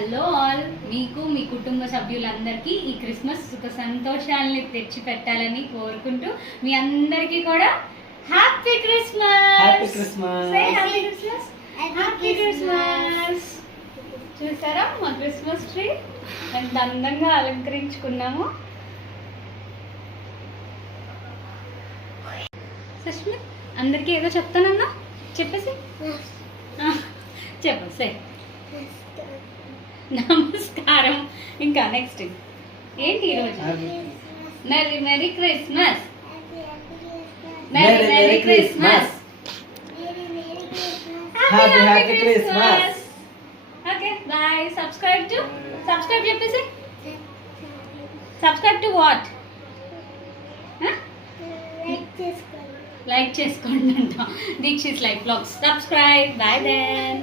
Hello all, మీకు మీ కుటుంబ సభ్యులందరికీ ఈ క్రిస్మస్ సుఖ సంతోషాలని తెచ్చి పెట్టాలని కోరుకుంటూ మీ అందరికీ కూడా happy Christmas. Happy Christmas. Happy Christmas. Happy Christmas. చూసారా మా క్రిస్మస్ ట్రీ ఎంత అందంగా అలంకరించుకున్నాము. సుష్మిత్ అందరికీ ఏదో చెప్తానన్నా, చెప్పేసి చెప్పేసి నమస్కారం. ఇంకా నెక్స్ట్ ఏంటి ఈరోజు? Merry merry Christmas. Merry merry Christmas. Happy Christmas. Okay bye. Subscribe చెప్పేసి. Subscribe to what? లైక్ చేసుకోండి అంట. Dikshit life blogs. Subscribe. Bye then.